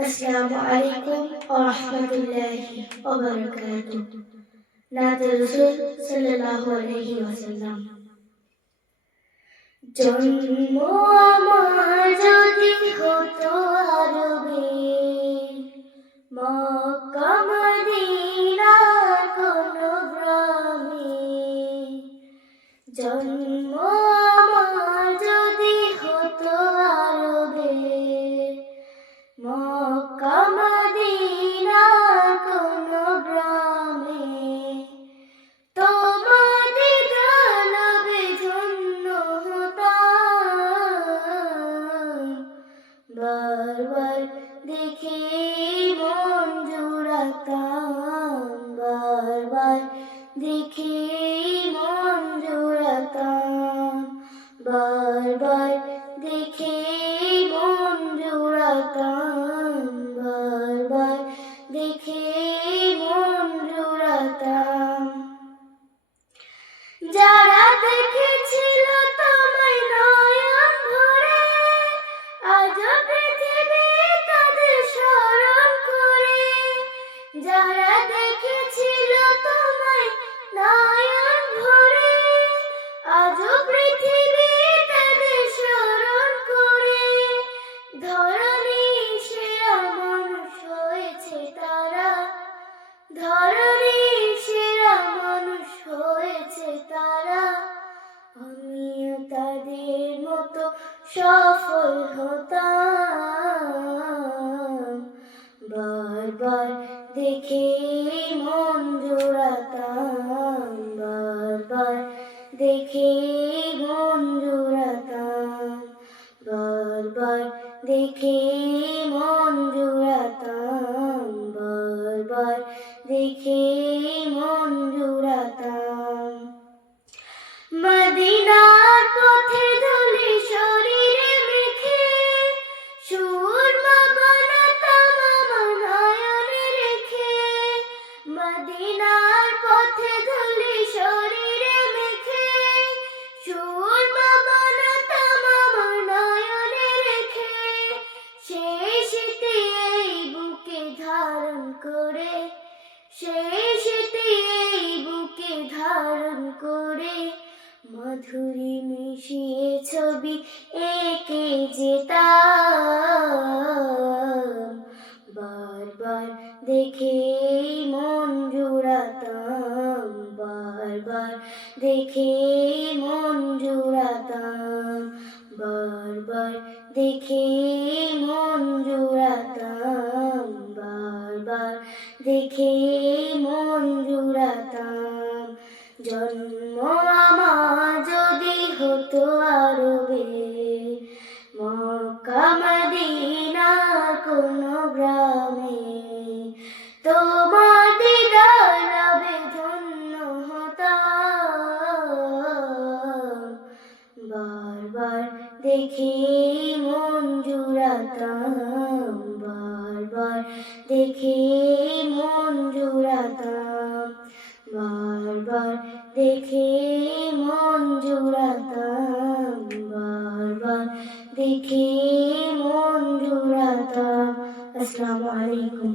আসসালামু আলাইকুম ওয়া রাহমাতুল্লাহি ওয়া বারাকাতুহু। নাতে রাসূল সাল্লাল্লাহু আলাইহি ওয়াসাল্লাম। জন্ম আমার যদি হতো আরবে, মক্কা মদিনার কোনো গ্রামে। জন্ম আমার যদি হতো আরবে, মক্কা মদিনার কোনো গ্রামে। তোমার দিদারে ধন্য হতাম, বারবার দেখে মন জুড়াতাম, বারবার দেখে মন জুড়াতাম, বারবার দেখে মন জুড়াতাম, বারবার দেখে মন জুড়াতাম। যারা দেখেছিল তোমায় নয়ন ভরে, আজ পৃথিবী তাদের স্মরণ করে। যারা দেখেছিল তোমায় নয়ন ভরে, আজ পৃথিবী তাদের স্মরণ করে। ধরণীর সেরা মানুষ হয়েছে তারা, ধরণীর সেরা মানুষ হয়েছে তারা। আমিও তাদের মতো সফল হতাম, বারবার দেখে মন জোড়াতাম, বারবার দেখে মন জোড়াতাম, বারবার দেখে মন জোড়াতাম, বারবার দেখে মন জোড়াতাম। মদিনার পথে ধুলি শরীরে মেখে, সুরমা বানাতাম আমার নয়নে রেখে। মদিনার পথে ধুলি শরীরে মেখে, সুরমা বানাতাম আমার নয়নে রেখে। সেই স্মৃতি এই বুকে ধারণ করে, সেই স্মৃতি এই বুকে ধারণ করে। মাধুরী মিশিয়ে ছবি এঁকে যেতাম, বারবার দেখে মন জোড়াতাম, বারবার দেখে মন জোড়াতাম, বারবার দেখে মন জোড়াতাম, বারবার দেখে মন জোড়াতাম। জন্ম আমার যদি হতো আরবে, মক্কা মদিনার কোনো গ্রামে। তোমার দিদার লাভে ধন্য হতাম, বারবার দেখে মন জুড়াতাম, বারবার দেখে মন জুড়াতাম, বারবার দেখে মন জুড়াতাম, বারবার দেখে মন জুড়াতাম। আসসালামু আলাইকুম।